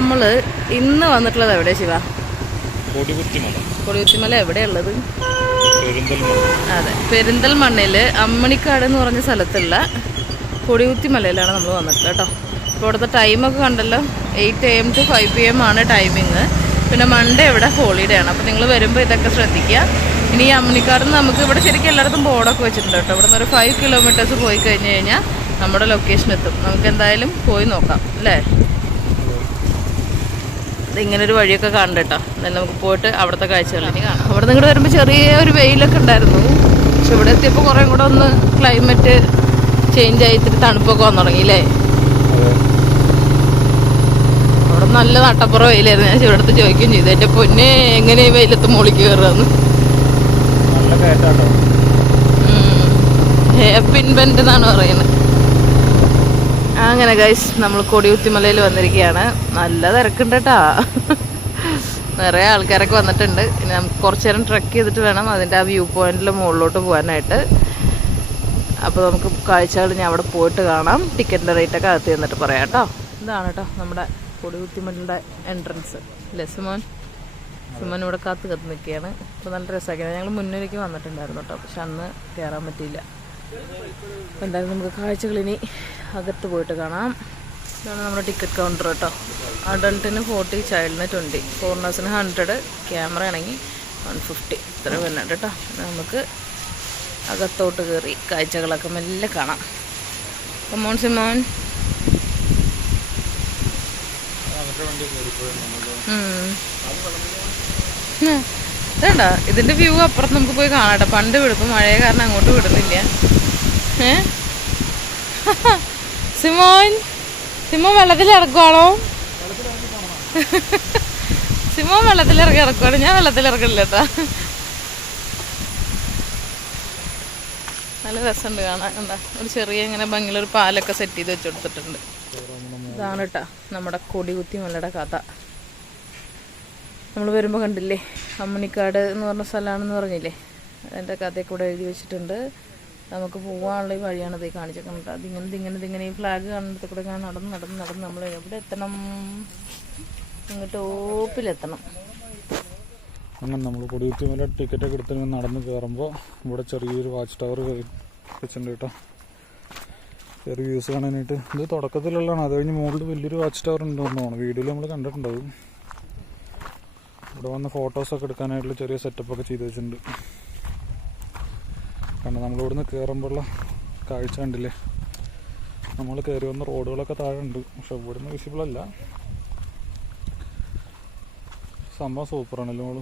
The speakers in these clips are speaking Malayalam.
നമ്മൾ ഇന്ന് വന്നിട്ടുള്ളത് എവിടെ ശിവ? കൊടികുത്തിമല. കൊടിയുത്തിമല എവിടെയുള്ളത്? അതെ. പെരിന്തൽമണ്ണയിൽ അമ്മണിക്കാട് എന്ന് പറഞ്ഞ സ്ഥലത്തുള്ള കൊടികുത്തിമലയിലാണ് നമ്മൾ വന്നിട്ടുള്ളത് കേട്ടോ. ഇപ്പോൾ ഇവിടുത്തെ ടൈമൊക്കെ കണ്ടല്ലോ. Eight A M to five P M ആണ് ടൈമിങ് പിന്നെ മൺഡേ ഇവിടെ ഹോളിഡേ ആണ്. അപ്പോൾ നിങ്ങൾ വരുമ്പോൾ ഇതൊക്കെ ശ്രദ്ധിക്കുക. ഇനി ഈ അമ്മണിക്കാട് നമുക്ക് ഇവിടെ ശരിക്കും എല്ലായിടത്തും ബോർഡൊക്കെ വെച്ചിട്ടുണ്ട് കേട്ടോ. ഇവിടെ നിന്ന് ഒരു ഫൈവ് കിലോമീറ്റേഴ്സ് പോയി കഴിഞ്ഞു കഴിഞ്ഞാൽ നമ്മുടെ ലൊക്കേഷൻ എത്തും. നമുക്ക് എന്തായാലും പോയി നോക്കാം. അല്ലേ? ഇങ്ങനെ ഒരു വഴിയൊക്കെ കാണണ്ട കേട്ടോ എന്നാലും നമുക്ക് പോയിട്ട് അവിടുത്തെ കാഴ്ചകൾ ഇനി കാണാം. അവിടെ നിന്ന് ഇങ്ങോട്ട് വരുമ്പോൾ ചെറിയ ഒരു വെയിലൊക്കെ ഉണ്ടായിരുന്നു. പക്ഷെ ഇവിടെ എത്തിയപ്പോൾ കുറേ കൂടെ ഒന്ന് ക്ലൈമറ്റ് ചേഞ്ച് ആയിട്ട് ഇത്തിരി തണുപ്പൊക്കെ വന്നു തുടങ്ങി അല്ലേ അവിടെ നല്ല നട്ടപ്പുറം വെയിലായിരുന്നു. ഞാൻ ഇവിടുത്തെ ചോദിക്കുകയും ചെയ്തു. എന്റെ പൊന്നെ എങ്ങനെ ഈ വെയിലത്ത് മുകളിൽ കയറുകയെന്ന് പിൻബെൻഡ് എന്നാണ് പറയുന്നത്. അങ്ങനെ ഗൈസ് നമ്മൾ കൊടിയുത്തിമലയിൽ വന്നിരിക്കുകയാണ്. നല്ല തിരക്കുണ്ട് കേട്ടാ നിറയെ ആൾക്കാരൊക്കെ വന്നിട്ടുണ്ട്. ഇനി നമുക്ക് കുറച്ച് നേരം ട്രക്ക് ചെയ്തിട്ട് വേണം അതിന്റെ ആ വ്യൂ പോയിന്റിൽ മുകളിലോട്ട് പോകാനായിട്ട്. അപ്പോൾ നമുക്ക് കാഴ്ചകൾ ഞാൻ അവിടെ പോയിട്ട് കാണാം. ടിക്കറ്റിന്റെ റേറ്റൊക്കെ അകത്ത് ചെന്നിട്ട് പറയാം കേട്ടോ. ഇതാണ് കേട്ടോ നമ്മുടെ കൊടികുത്തിമലിന്റെ എൻട്രൻസ് അല്ലേ സുമോൻ? സുമോൻ ഇവിടെ കാത്ത് കത്ത് നിൽക്കുകയാണ്. അപ്പോൾ നല്ല രസമാക്കിയാണ് ഞങ്ങൾ മുന്നിലേക്ക് വന്നിട്ടുണ്ടായിരുന്നു കേട്ടോ. പക്ഷെ അന്ന് കയറാൻ പറ്റിയില്ല. എന്തായാലും നമുക്ക് കാഴ്ചകൾ ഇനി അകത്ത് പോയിട്ട് കാണാം. ഇതാണ് നമ്മുടെ ടിക്കറ്റ് കൗണ്ടർ കേട്ടോ. അഡൾട്ടിന് ഫോർട്ടി ചൈൽഡിന് ട്വന്റി ഫോറിനേഴ്സിന് ഹൺഡ്രഡ് ക്യാമറ ആണെങ്കിൽ വൺ ഫിഫ്റ്റി ഇത്ര വരുന്നുണ്ട് കേട്ടോ. നമുക്ക് അകത്തോട്ട് കയറി കാഴ്ചകളൊക്കെ മെല്ലെ കാണാം. കമോൺ സിമോൻ വേണ്ട. ഇതിന്റെ വ്യൂ അപ്പുറത്ത് നമുക്ക് പോയി കാണാട്ടെ പണ്ട് വിടും മഴയെ കാരണം അങ്ങോട്ട് വിടുന്നില്ല. ഏ? സിമോൻ സിമോ വെള്ളത്തിൽ ഇറക്കുവാണോ? സിമോൻ വെള്ളത്തിൽ ഇറക്കി ഇറക്കുവാണ്. ഞാൻ വെള്ളത്തിൽ ഇറക്കില്ല നല്ല രസമുണ്ട് കാണാൻ. എന്താ ഒരു ചെറിയ ഇങ്ങനെ ഭംഗിയിൽ ഒരു പാലൊക്കെ സെറ്റ് ചെയ്ത് വെച്ച് കൊടുത്തിട്ടുണ്ട്. ഇതാണ് കേട്ടാ നമ്മുടെ കൊടികുത്തി മലയുടെ കഥ. നമ്മൾ വരുമ്പോൾ കണ്ടില്ലേ? അമ്മണിക്കാട് എന്ന് പറഞ്ഞ സ്ഥലമാണെന്ന് പറഞ്ഞില്ലേ? അതിന്റെ കഥയൊക്കെ ഇവിടെ എഴുതി വെച്ചിട്ടുണ്ട്. നമുക്ക് പോകാനുള്ള ഈ വഴിയാണ് ഇത് കാണിച്ചേക്കുന്നത്. അതിങ്ങനെ ഇതിങ്ങനെ ഇതിങ്ങനെ ഈ ഫ്ലാഗ് കാണുന്നത് കൂടെ നടന്ന് നടന്ന് നടന്ന് നമ്മൾ എവിടെ എത്തണം? ഇങ്ങോട്ട് ടോപ്പിലെത്തണം അങ്ങനെ നമ്മൾ കൊടികുത്തിമല ടിക്കറ്റ് ഒക്കെ എടുത്ത് നടന്ന് കയറുമ്പോൾ ഇവിടെ ചെറിയൊരു വാച്ച് ടവർ വെച്ചിട്ടുണ്ട് കേട്ടോ. ചെറിയ വ്യൂസ് കാണാനായിട്ട്. ഇത് തുടക്കത്തിലുള്ളതാണ്. അത് കഴിഞ്ഞ് മുകളിൽ വലിയൊരു വാച്ച് ടവർ ഉണ്ട് തോന്നുന്നു. വീഡിയോയിൽ നമ്മൾ കണ്ടിട്ടുണ്ടാവും. ഇവിടെ വന്ന് ഫോട്ടോസൊക്കെ എടുക്കാനായിട്ടുള്ള ചെറിയ സെറ്റപ്പ് ഒക്കെ ചെയ്ത് വെച്ചിട്ടുണ്ട്. കാരണം നമ്മളിവിടുന്ന് കയറുമ്പോഴുള്ള കാഴ്ച കണ്ടില്ലേ? നമ്മൾ കയറി വന്ന റോഡുകളൊക്കെ താഴെ ഉണ്ട് പക്ഷെ ഇവിടുന്ന് വിസിബിൾ അല്ല. സംഭവം സൂപ്പറാണല്ലോ മോൾ.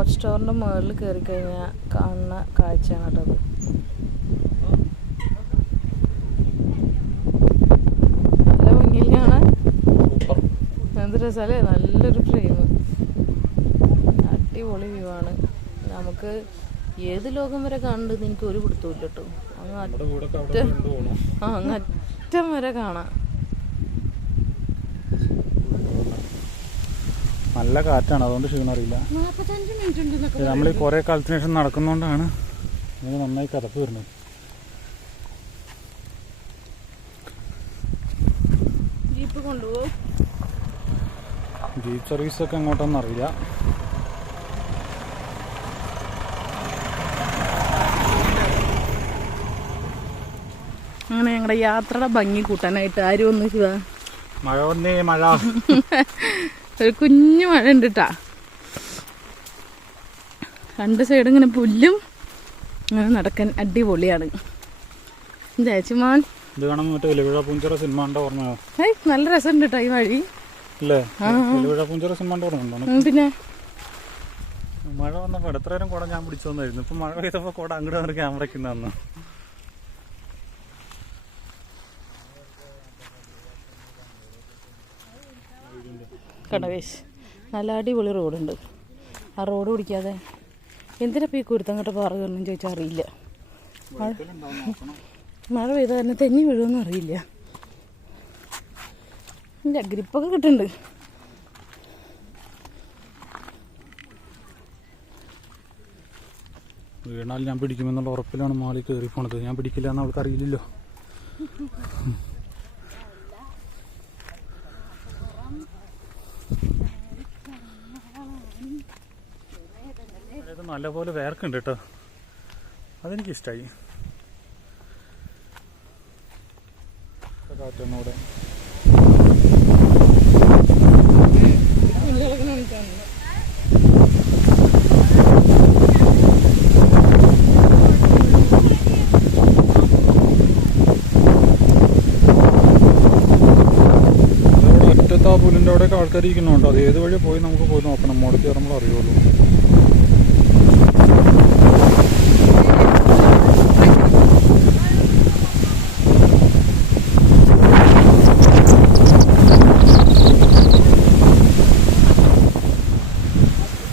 വാച്ച് ടവറിന്റെ മുകളിൽ കയറി കഴിഞ്ഞാൽ കാണുന്ന കാഴ്ചയാണ് കേട്ടത് നല്ല ഭംഗിയിൽ കാണാൻ. എന്ത് രസമല്ലേ നല്ലൊരു ഫ്രെയിം അടിപൊളി വ്യൂ ആണ്. നമുക്ക് ഏത് ലോകം വരെ കാണുന്നത് എനിക്ക് ഒരു പിടുത്തവും ഇല്ല കേട്ടോ. അങ്ങ് പോകണം ആ അങ്ങ് അറ്റം വരെ കാണാം. നല്ല കാറ്റാണ് അതുകൊണ്ട് ക്ഷീണം അറിയില്ല. നമ്മൾ ഈ കുറെ കാലത്തിന് ശേഷം നടക്കുന്നോണ്ടാണ് ഇതിന് നന്നായി കടപ്പ് വരുന്നത്. ജീപ്പ് കൊണ്ടുപോകും ജീപ്പ് സർവീസ് ഒക്കെ എങ്ങോട്ടൊന്നും അറിയില്ല. അങ്ങനെ ഞങ്ങളുടെ യാത്രയുടെ ഭംഗി കൂട്ടാനായിട്ട് ആരും ഒന്നും മഴ വന്നേ മഴ. ഒരു കുഞ്ഞു മഴ ഉണ്ട് കേട്ടാ രണ്ട് സൈഡ് ഇങ്ങനെ പുല്ലും അങ്ങനെ നടക്കാൻ അടിപൊളിയാണ്. ചേച്ചിമാൻ ഇത് കാണാൻ മറ്റേ വെലുവിഴ പൂഞ്ചിറ സിനിമ ഉണ്ടോ ഓർമ്മയോ? ഏയ് നല്ല രസമുണ്ട് കേട്ടോ ഈ വഴി. പൂഞ്ചിറ സിനിമ ഓർമ്മയുണ്ടോ പിന്നെ? മഴ വന്നപ്പോൾ എത്ര നേരം കുട ഞാൻ പിടിച്ചു വന്നായിരുന്നു. ഇപ്പൊ മഴ പെയ്തപ്പോ കുട അങ്ങോട്ട് വന്നിട്ട് കടവേശ് നല്ല അടിപൊളി റോഡുണ്ട് ആ റോഡ് പിടിക്കാതെ എന്തിനാ ഈ കുരുത്തങ്ങോട്ട് പറയുമെന്നും ചോദിച്ചാൽ അറിയില്ല. മഴ മഴ പെയ്ത തന്നെ തെന്നി വീഴുമെന്നും അറിയില്ല. ഇല്ല ഗ്രിപ്പൊക്കെ കിട്ടുന്നുണ്ട് വീണാൽ ഞാൻ പിടിക്കുമെന്നുള്ള ഉറപ്പിലാണ് മാളിൽ കയറി പോണത്. ഞാൻ പിടിക്കില്ല എന്ന് അവൾക്ക് അറിയില്ലല്ലോ. ഇത് നല്ലപോലെ വേർക്കുണ്ട് കേട്ടോ. അതെനിക്കിഷ്ടമായി കാറ്റൊന്നുകൂടെ ഒറ്റത്താ പുലിന്റെ അവിടെയൊക്കെ ആൾക്കാർ ഇരിക്കുന്നുണ്ടോ അത് ഏത് വഴി പോയി നമുക്ക് പോയി നോക്കണം. മോഡത്തി നമ്മൾ അറിയുള്ളൂ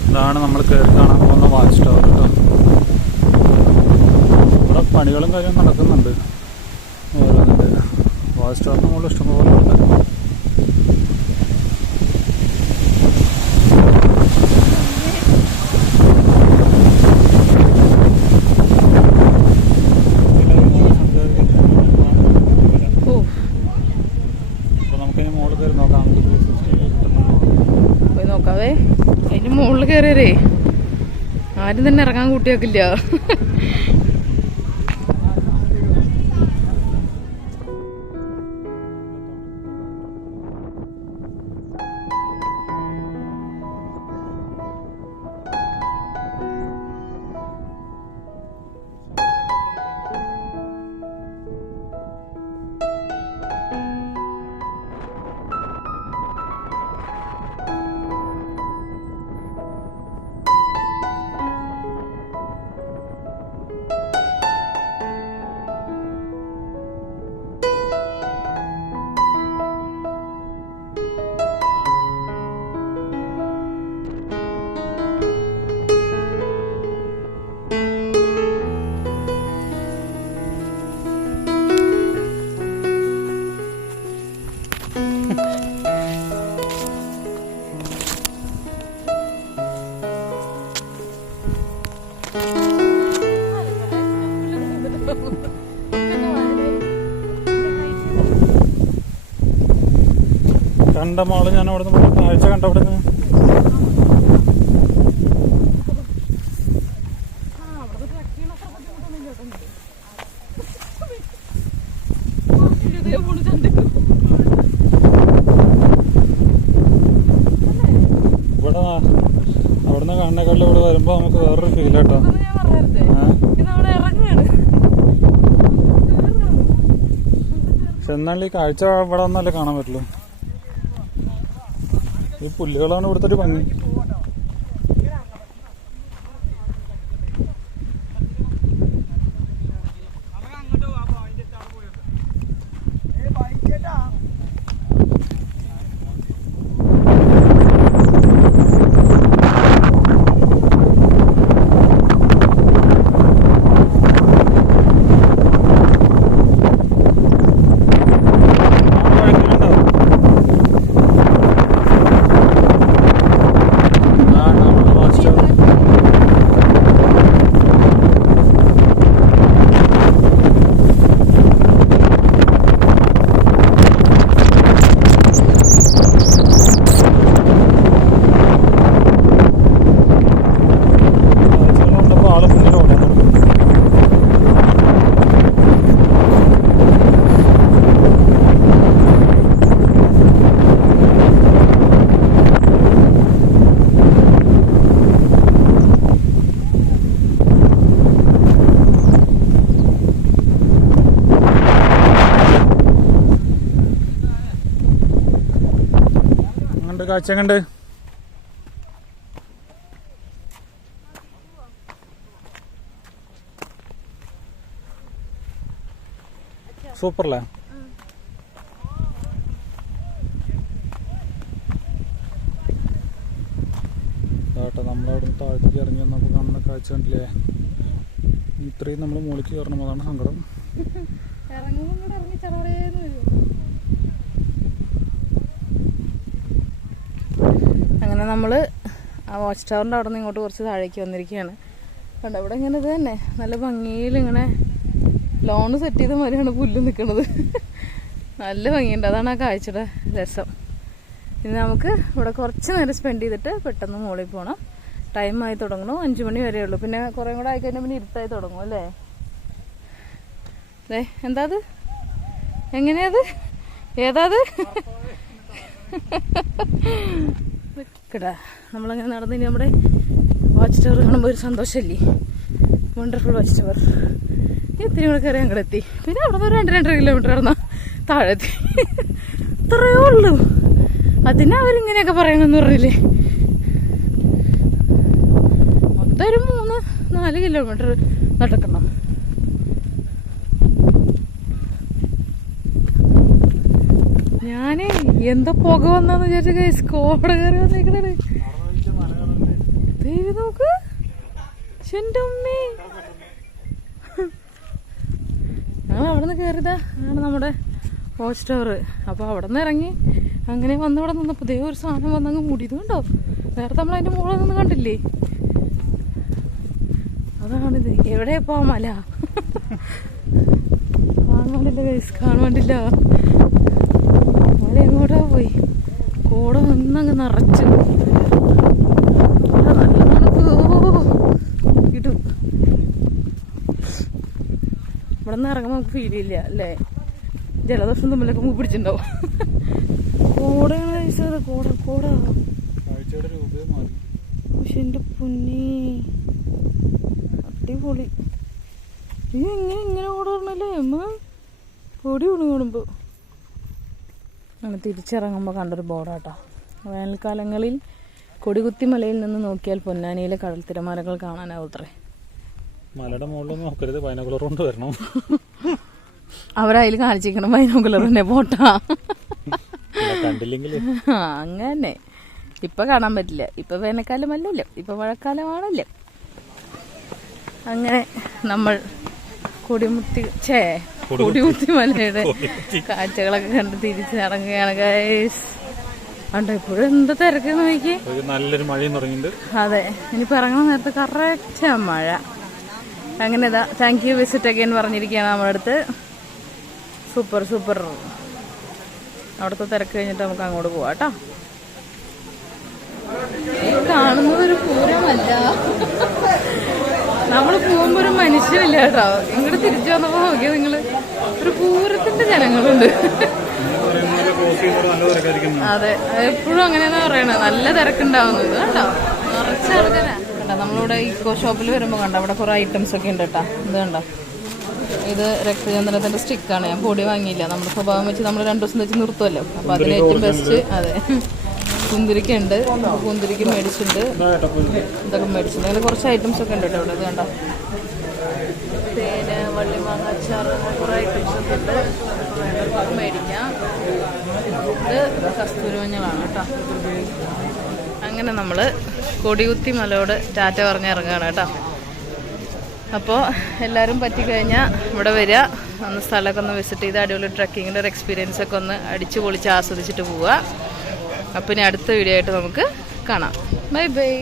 ഇതാണ് നമ്മൾ കയറി കാണാൻ പോകുന്ന വാച്ച് ടവർ കേട്ടോ ഇവിടെ പണികളും കാര്യം നടക്കുന്നുണ്ട് ഓരോന്നിന്റെ വാച്ച് ടവറിന് മുകളിൽ ഇഷ്ടംപോലെ ഉണ്ട് ഓ അപ്പോൾ നമുക്കിനി മുകളിൽ കയറി നോക്കാം നമുക്ക് 360 ഇഷ്ടംപോലെ ഉണ്ട്. നോക്കാവേ. അതിന് മുകളിൽ കയറിയരേ ആരും തന്നെ ഇറങ്ങാൻ കൂട്ടിയാക്കില്ല. കണ്ട മോൾ ഞാൻ അവിടെ നിന്ന് കാഴ്ച കണ്ട അവിടെ നിന്ന് ഇവിടെ അവിടുന്ന് കാണുന്നേക്കാളും വരുമ്പോൾ നമുക്ക് വേറൊരു ഫീൽ കേട്ടോ പക്ഷെ എന്നാലും ഈ കാഴ്ച ഇവിടെ ഒന്നല്ലേ കാണാൻ പറ്റുള്ളൂ. ഈ പുല്ലുകളാണ് ഇവിടുത്തെ ഒരു ഭംഗി ആ വഴിക്കുണ്ടാവും. ഇതാണ് നമ്മുടെ watch tower. കാഴ്ചകൾ കണ്ടപ്പോൾ ആൾ മുന്നിൽ ഓടാൻ തുടങ്ങി. അങ്ങോട്ട് കാഴ്ച കണ്ട് സൂപ്പറല്ലേ? കേട്ടോ നമ്മളവിടെ താഴത്തേക്ക് ഇറങ്ങി വന്നപ്പോൾ കാണുന്ന കാഴ്ച കണ്ടില്ലേ? ഇത്രയും നമ്മൾ മുകളിലേക്ക് കയറണം അതാണ് സങ്കടം. ഇറങ്ങുമ്പോൾ ഇറങ്ങി ചടറേന്ന് നമ്മൾ ആ വാച്ച് ടവറിന്റെ അവിടെ നിന്ന് ഇങ്ങോട്ട് കുറച്ച് താഴേക്ക് വന്നിരിക്കുകയാണ്. കണ്ടോ ഇവിടെ ഇങ്ങനെ ഇത് തന്നെ. നല്ല ഭംഗിയിൽ ഇങ്ങനെ ലോണ് സെറ്റ് ചെയ്ത മാതിരിയാണ് പുല്ല് നിൽക്കുന്നത് നല്ല ഭംഗിയുണ്ട്. അതാണ് ആ കാഴ്ചയുടെ രസം. ഇനി നമുക്ക് ഇവിടെ കുറച്ച് നേരം സ്പെൻഡ് ചെയ്തിട്ട് പെട്ടെന്ന് മുകളിൽ പോകണം ടൈം ആയി തുടങ്ങണു. അഞ്ചു മണി വരെ ഉള്ളൂ. പിന്നെ കുറേ കൂടെ ആയിക്കഴിഞ്ഞാൽ പിന്നെ ഇരുട്ടായി തുടങ്ങും അല്ലേ? അതെ എന്താ അത്? എങ്ങനെയാത് ഏതാത് കിടാ. നമ്മളങ്ങനെ നടന്നിനി നമ്മുടെ വാച്ച് ടവർ കാണുമ്പോൾ ഒരു സന്തോഷമല്ലേ വണ്ടർഫുൾ വാച്ച് ടവർ ഇത്തിരി കൂടെ കയറി അങ്ങോട്ട് എത്തി. പിന്നെ അവിടെ നിന്ന് രണ്ട് രണ്ടര കിലോമീറ്റർ നടന്ന? താഴെത്തി. ഇത്രയേ ഉള്ളൂ. അതിനാ അവരിങ്ങനെയൊക്കെ പറയണമെന്ന് പറഞ്ഞില്ലേ? മൊത്തം ഒരു മൂന്ന് നാല് കിലോമീറ്റർ നടക്കണം. എന്താ പുക വന്നാന്ന് വിചാരിച്ച കൈസ് കോട കയറി വന്നിരിക്കണേ ദൈവം നോക്ക്. ഞങ്ങൾ അവിടെ കയറിയതാ. ആണ് നമ്മുടെ വാച്ച് ടവർ അപ്പോൾ അവിടെ നിന്ന് ഇറങ്ങി അങ്ങനെ വന്ന് ഇവിടെ നിന്നപ്പോൾ ദൈവം ഒരു സാധനം വന്നങ്ങ് മുടിയത് കണ്ടോ? നേരത്തെ നമ്മൾ അതിന്റെ മുകളിൽ നിന്ന് കണ്ടില്ലേ? അതാണിത്. എവിടെ ആ മല? കാണുവാണ്ടില്ല ഗൈസ് കാണുവാണ്ടില്ല. കൂട നിറച്ച് നല്ല തണുപ്പ്. ഇടും. ഇവിടെ നിന്ന് ഇറങ്ങുമ്പോൾ നമുക്ക് ഫീൽ ഇല്ല അല്ലേ? ജലദോഷം തമ്മിലൊക്കെ മൂക്ക് പിടിച്ചിട്ടുണ്ടാവും. കൂടെയാണ് കൂട കൂട. പക്ഷെ എന്റെ പൊന്നി. അടിപൊളി. നീ ഇങ്ങനെ ഇങ്ങനെ ഓടാറണല്ലേ അമ്മ? പൊടി വീണ് കാണുമ്പോൾ അങ്ങനെ തിരിച്ചിറങ്ങുമ്പോൾ കണ്ടൊരു ബോർഡാട്ടോ വേനൽക്കാലങ്ങളിൽ കൊടികുത്തിമലയിൽ നിന്ന് നോക്കിയാൽ പൊന്നാനിയിലെ കടൽ തിരമാലകൾ കാണാനാവത്രേ. മലയുടെ മുകളിലൊന്നും നോക്കരുത് ബൈനോക്കുലർ കൊണ്ട് വരണം. അവരതിൽ കാണിച്ചിരിക്കണം ബൈനോക്കുലർ തന്നെ പോട്ടാ. ഇല്ല, കണ്ടില്ലെങ്കിൽ. ആ, അങ്ങനെ. ഇപ്പൊ കാണാൻ പറ്റില്ല. ഇപ്പൊ വേനൽക്കാലം അല്ലല്ലോ. ഇപ്പൊ മഴക്കാലമാണല്ലോ. അങ്ങനെ നമ്മൾ കൊടിമുത്തി ചേ കൊടിമുത്തി. മലയുടെ കാഴ്ചകളൊക്കെ കണ്ട് തിരിച്ചു ഇറങ്ങുകയാണ് ഗൈസ് കണ്ടോ ഇപ്പോഴും എന്ത് തിരക്ക് നോക്കി നല്ലൊരു മഴയും തുടങ്ങിയിട്ടുണ്ട്. അതെ ഇനിയിപ്പോ ഇറങ്ങുന്ന നേരത്തെ കറക്റ്റ് മഴ. അങ്ങനെ ഇതാ താങ്ക് യു വിസിറ്റ് അഗൈൻ പറഞ്ഞിരിക്കുകയാണ് നമ്മുടെ അടുത്ത്. സൂപ്പർ സൂപ്പർ അവിടുത്തെ തിരക്ക് കഴിഞ്ഞിട്ട് നമുക്ക് അങ്ങോട്ട് പോവാം കേട്ടോ. കാണുന്നത് ഒരു പൂരമല്ല. നമ്മൾ പോകുമ്പോ ഒരു മനുഷ്യരില്ല കേട്ടോ. ഇങ്ങോട്ട് തിരിച്ചു വന്നപ്പോ നോക്കിയത് നിങ്ങൾ? ഒരു പൂരത്തിന്റെ ജനങ്ങളുണ്ട്. അതെ എപ്പോഴും അങ്ങനെയാ പറയണേ. നല്ല തിരക്കുണ്ടാവുന്നത് കേട്ടോ നിറച്ച ആൾക്കാരാ. കണ്ടോ നമ്മളിവിടെ ഇക്കോ ഷോപ്പിൽ വരുമ്പോൾ കണ്ടോ അവിടെ കുറെ ഐറ്റംസ് ഒക്കെ ഉണ്ട് കേട്ടോ. ഇത് കണ്ടോ? ഇത് രക്തചന്ദ്രത്തിന്റെ സ്റ്റിക്കാണ് ഞാൻ പൊടി വാങ്ങിയില്ല. നമ്മുടെ സ്വഭാവം വെച്ച് നമ്മൾ രണ്ടു ദിവസം വെച്ച് നിർത്തുമല്ലോ അപ്പൊ അതിന് ഏറ്റവും ബെസ്റ്റ് അതെ. കുന്തിരിക്ക ഉണ്ട് കുന്തിരിക്ക മേടിച്ചിട്ടുണ്ട് ഇതൊക്കെ മേടിച്ചിട്ടുണ്ട്. അങ്ങനെ കുറച്ച് ഐറ്റംസ് ഒക്കെ ഉണ്ട് കേട്ടോ ഇവിടെ. ഇത് കണ്ടോ? തേന് വള്ളിമാങ്ങ അച്ചാർ കുറേ ഐറ്റംസ് ഒക്കെ ഉണ്ട്. എല്ലാവർക്കും മേടിക്കാം. ഇത് കസ്തൂരി മഞ്ഞളാണ് കേട്ടോ. അങ്ങനെ നമ്മൾ കൊടികുത്തി മലയോട് ടാറ്റ പറഞ്ഞ് ഇറങ്ങുകയാണ് കേട്ടോ. അപ്പോൾ എല്ലാവരും പറ്റിക്കഴിഞ്ഞാൽ ഇവിടെ വരിക. ഒന്ന് സ്ഥലമൊക്കെ ഒന്ന് വിസിറ്റ് ചെയ്ത് അടിപൊളി ട്രക്കിങ്ങിന്റെ ഒരു എക്സ്പീരിയൻസ് ഒക്കെ ഒന്ന് അടിച്ച് പൊളിച്ച് ആസ്വദിച്ചിട്ട് പോവുക. അപ്പം ഇനി അടുത്ത വീഡിയോ ആയിട്ട് നമുക്ക് കാണാം. Bye bye